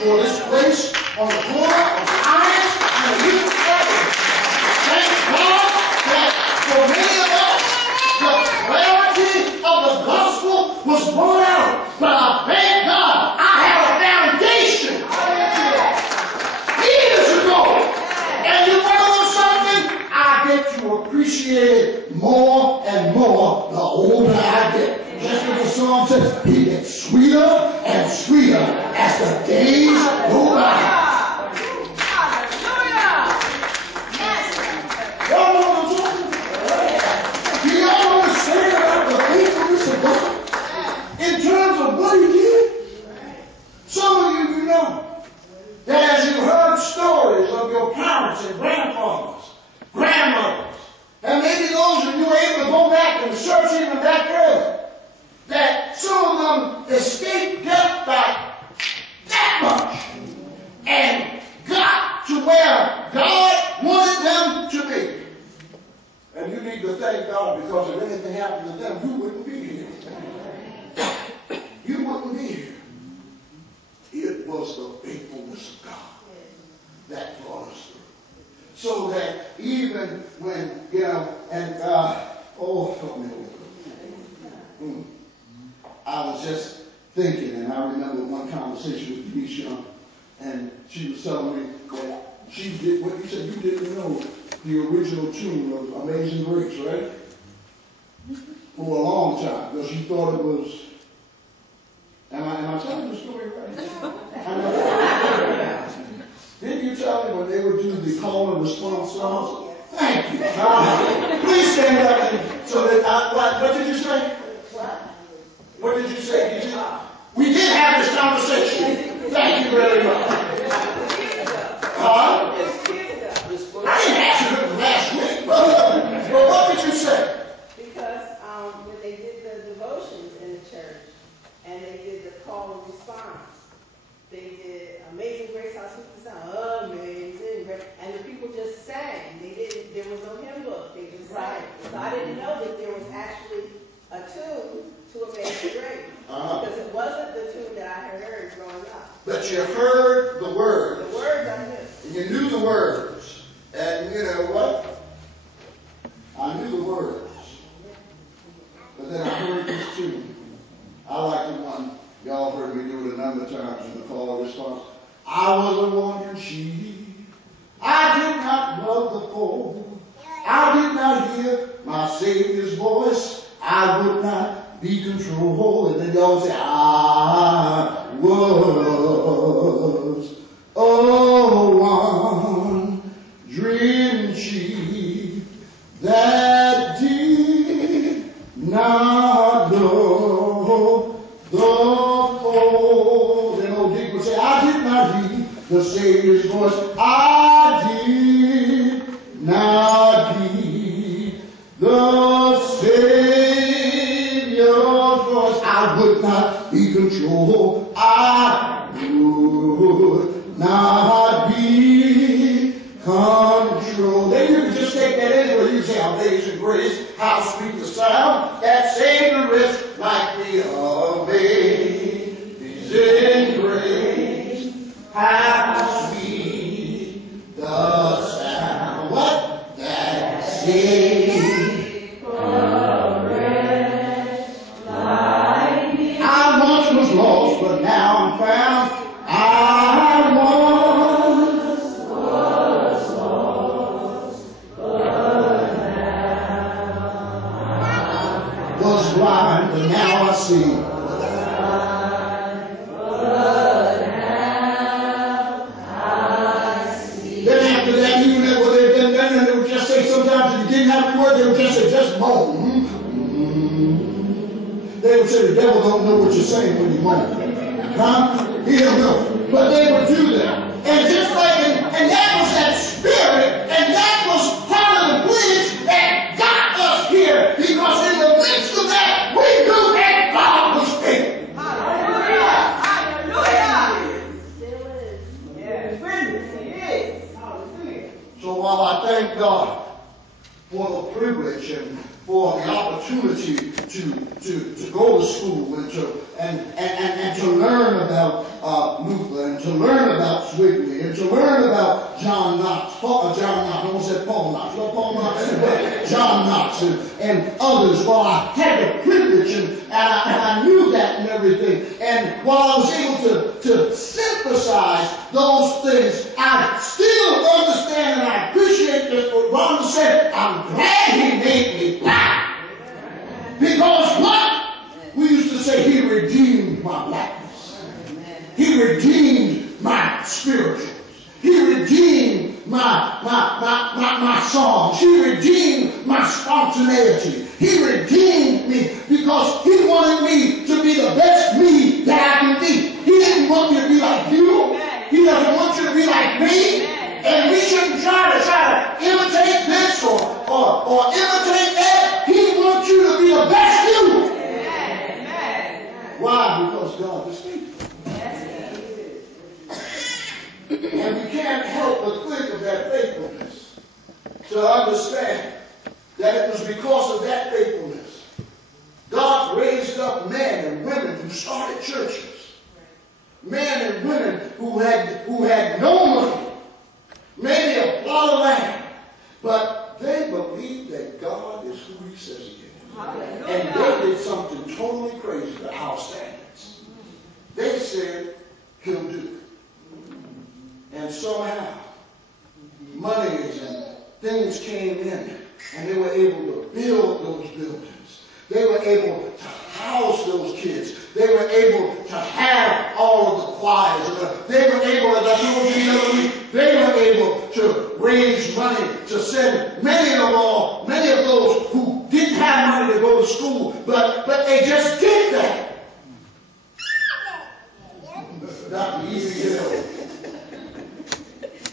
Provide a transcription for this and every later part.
for this place on the corner of Lyons and the youth service. Thank God that for many of us, the clarity of the gospel was brought out. But I thank God I have a foundation years ago. And you know something? I get to appreciate it more and more the older I get. Just as the song says, he gets sweeter and sweeter as the days go by. Y'all know what I'm talking? Do y'all understand about the faithfulness of God in terms of what he did? Some of you know that as you heard stories of your parents and grandfathers, grandmothers, and maybe those of you were able to go back and search even back further, that some of them escaped death by that much and got to where God wanted them to be. And you need to thank God, because if anything happened to them, you wouldn't be here. You wouldn't be here. It was the faithfulness of God that brought us through. So that even when, you know, and help me. I was just thinking, and I remember one conversation with Denise Young, and she was telling me that she did what you said. You didn't know the original tune of Amazing Grace, right? For a long time, because she thought it was. Am I telling the story right? Didn't you tell me when they would do the call and response songs? Thank you. Please stand up. And, so that what did you say? What did you say? We did have this conversation. Thank you very much. I didn't ask you last week. But what did you say? Because when they did the devotions in the church, and they did the call and response, they did Amazing Grace, how sweet the sound, Amazing Grace, and the people just sang. There was no hymn book. They just sang. So I didn't know that there was actually a tune to Amazing Grace. Because it wasn't the tune that I had heard growing up. But you heard the words. The words I knew. You knew the words. And you know what? I knew the words. But then I heard this tune. I like the one, y'all heard me do it a number of times in the call and response. I was a wandering sheep. I did not love the fold. I did not hear my Savior's voice. I would not be controlled. And then y'all say, I was a wandering sheep that did not know the fold. And old Dick would say, I did not heed the Savior's voice. I did not heed the Savior's voice. I would not be controlled. I would not be controlled. Then you can just take that anywhere. You say, Amazing Grace, how sweet the sound that saved a wretch like me. Amazing Grace, how sweet the sound. What? That saved a wretch like me. I once was lost, but now I'm found. I once was lost, but now was blind, but now I see. Then after that, even that what they've done, and they would just say sometimes if you didn't have the word, they would just say, just moan. They would say, the devil don't know what you're saying when you moan. Huh? He don't know. But they would do that. And just like, and that was that spirit, and that was part of the bridge that got us here. Because in the midst of that, we knew that God was faithful. Hallelujah! Hallelujah! Still is. Yes. He is. Hallelujah. So while I thank God for the privilege and for the opportunity to go to school and to learn about Luther, and to learn about Zwingli, and to learn about John Knox. I almost said Paul Knox. What Paul Knox said? John Knox and others. Well, I had the privilege and I knew that and everything. And while I was able to synthesize those things, I still understand and I appreciate that what Ron said. I'm glad he made me black. Because what? We used to say he redeemed my blackness. He redeemed my spirituals. He redeemed my songs. He redeemed my spontaneity. He redeemed me because he wanted me to be the best me that I can be. He didn't want me to be like you. He doesn't want you to be like me. And we shouldn't try to imitate this or imitate that. He wants you to be the best you. Why? Because God is faithful. And we can't help but think of that faithfulness to understand that it was because of that faithfulness God raised up men and women who started churches. Men and women who had no money, maybe a plot of land, but they believed that God is who he says he is. And they did something totally crazy to our standards. They said, he'll do it. And somehow, monies and things came in, and they were able to build those buildings. They were able to house those kids. They were able to have all of the choirs. They were able, as I told you the other week, they were able to raise money to send many of those who didn't have money to go to school, but they just did that. Dr. E.B. Hill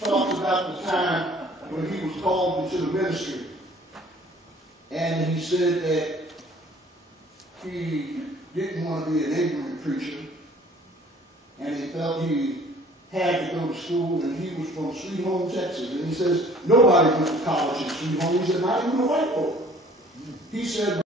talked about the time when he was called into the ministry. And he said that he didn't want to be a neighborhood preacher. And he felt he had to go to school, and he was from Sweet Home, Texas. And he says, nobody went to college in Sweet Home. He said, not even the white folk. He said,